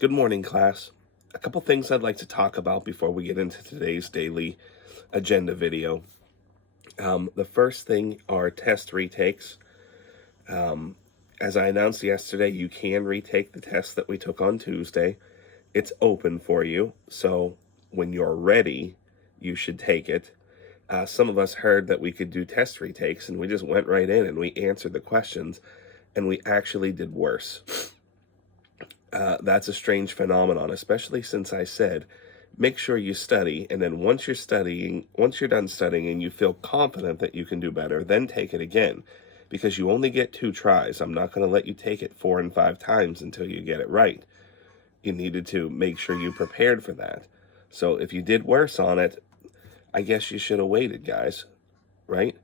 Good morning, class. A couple things I'd like to talk about before we get into today's daily agenda video. The first thing are test retakes. As I announced yesterday, you can retake the test that we took on Tuesday. It's open for you, so when you're ready, you should take it. Some of us heard that we could do test retakes, and we just went right in and we answered the questions, and we actually did worse. That's a strange phenomenon, especially since I said, make sure you study, and then once you're done studying and you feel confident that you can do better, then take it again, because you only get 2 tries. I'm not going to let you take it 4 and 5 times until you get it right. You needed to make sure you prepared for that. So if you did worse on it, I guess you should have waited, guys, right?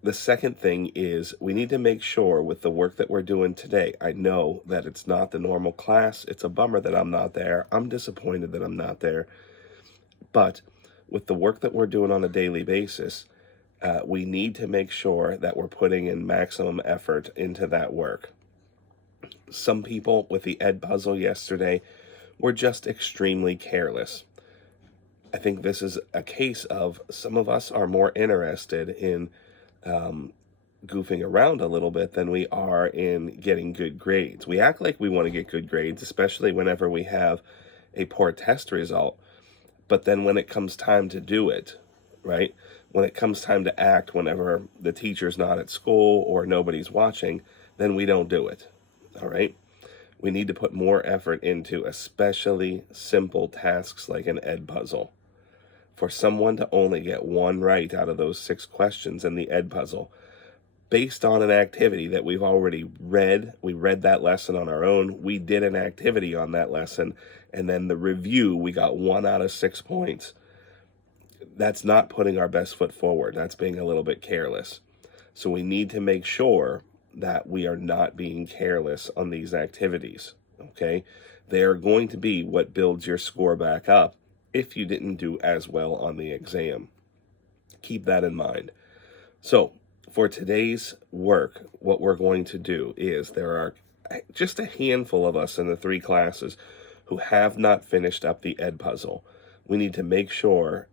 The second thing is we need to make sure with the work that we're doing today, I know that it's not the normal class. It's a bummer that I'm not there. I'm disappointed that I'm not there. But with the work that we're doing on a daily basis, we need to make sure that we're putting in maximum effort into that work. Some people with the Edpuzzle yesterday were just extremely careless. I think this is a case of some of us are more interested in goofing around a little bit than we are in getting good grades. We act like we want to get good grades, especially whenever we have a poor test result. But then when it comes time to do it, right? When it comes time to act, whenever the teacher's not at school or nobody's watching, then we don't do it. All right? We need to put more effort into especially simple tasks like an Edpuzzle. For someone to only get 1 right out of those 6 questions in the Edpuzzle, based on an activity that we've already read, we read that lesson on our own, we did an activity on that lesson, and then the review, we got 1 out of 6 points. That's not putting our best foot forward. That's being a little bit careless. So we need to make sure that we are not being careless on these activities, okay? They are going to be what builds your score back up if you didn't do as well on the exam. Keep that in mind. So for today's work, what we're going to do is there are just a handful of us in the 3 classes who have not finished up the Edpuzzle. We need to make sure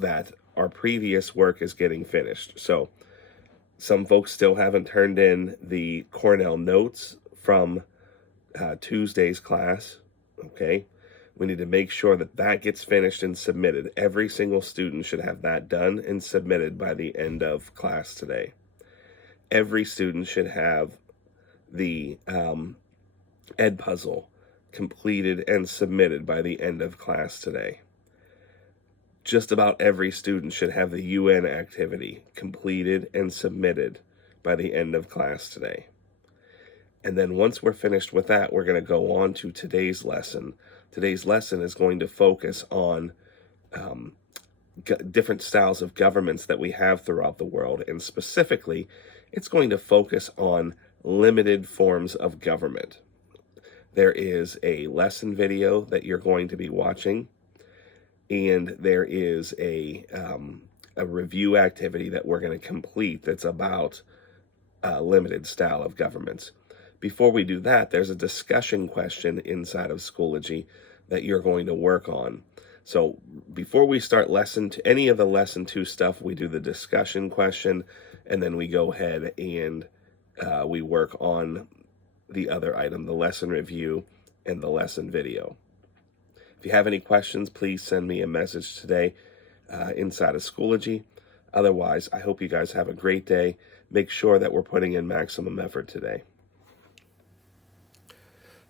that our previous work is getting finished. So some folks still haven't turned in the Cornell notes from Tuesday's class, okay? We need to make sure that that gets finished and submitted. Every single student should have that done and submitted by the end of class today. Every student should have the Edpuzzle completed and submitted by the end of class today. Just about every student should have the UN activity completed and submitted by the end of class today. And then once we're finished with that, we're going to go on to today's lesson. Today's lesson is going to focus on different styles of governments that we have throughout the world. And specifically, it's going to focus on limited forms of government. There is a lesson video that you're going to be watching, and there is a review activity that we're going to complete that's about limited style of governments. Before we do that, there's a discussion question inside of Schoology that you're going to work on. So before we start any of the lesson 2 stuff, we do the discussion question, and then we go ahead and we work on the other item, the lesson review and the lesson video. If you have any questions, please send me a message today inside of Schoology. Otherwise, I hope you guys have a great day. Make sure that we're putting in maximum effort today.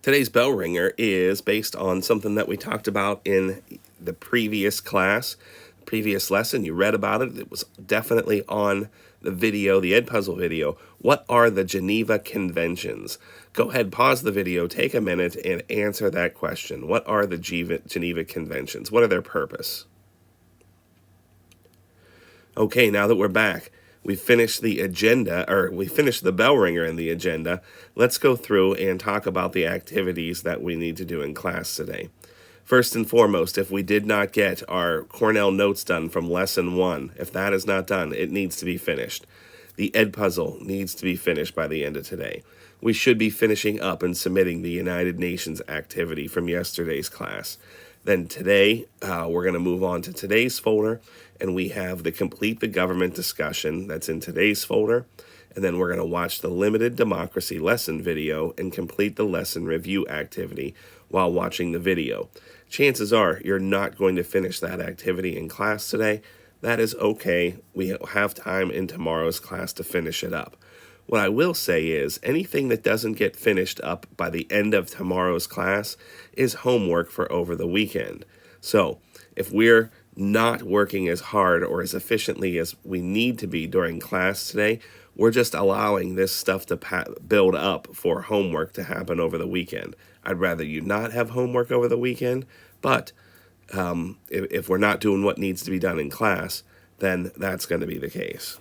Today's bell ringer is based on something that we talked about in the previous class, previous lesson. You read about it. It was definitely on the video, the Edpuzzle video. What are the Geneva Conventions? Go ahead, pause the video, take a minute, and answer that question. What are the Geneva Conventions? What are their purpose? Okay, now that we're back, we finished the agenda, or we finished the bell ringer in the agenda. Let's go through and talk about the activities that we need to do in class today. First and foremost, if we did not get our Cornell notes done from lesson 1, if that is not done, it needs to be finished. The Edpuzzle needs to be finished by the end of today. we should be finishing up and submitting the United Nations activity from yesterday's class. Then today, we're going to move on to today's folder, and we have the Complete the Government discussion that's in today's folder. And then we're going to watch the Limited Democracy lesson video and complete the lesson review activity while watching the video. Chances are you're not going to finish that activity in class today. That is okay. We have time in tomorrow's class to finish it up. What I will say is anything that doesn't get finished up by the end of tomorrow's class is homework for over the weekend. So if we're not working as hard or as efficiently as we need to be during class today, we're just allowing this stuff to build up for homework to happen over the weekend. I'd rather you not have homework over the weekend, but if we're not doing what needs to be done in class, then that's going to be the case.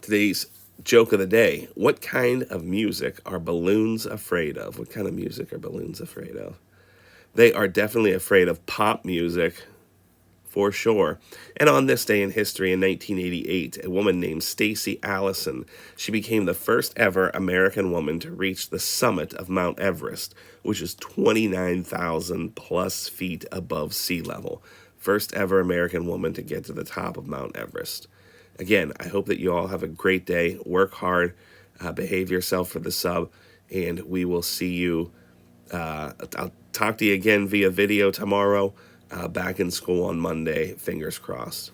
Today's joke of the day: what kind of music are balloons afraid of? What kind of music are balloons afraid of? They are definitely afraid of pop music, for sure. And on this day in history in 1988, a woman named Stacey Allison, she became the first ever American woman to reach the summit of Mount Everest, which is 29,000 plus feet above sea level. First ever American woman to get to the top of Mount Everest. Again, I hope that you all have a great day. Work hard, behave yourself for the sub, and we will see you. I'll talk to you again via video tomorrow. Back in school on Monday. Fingers crossed.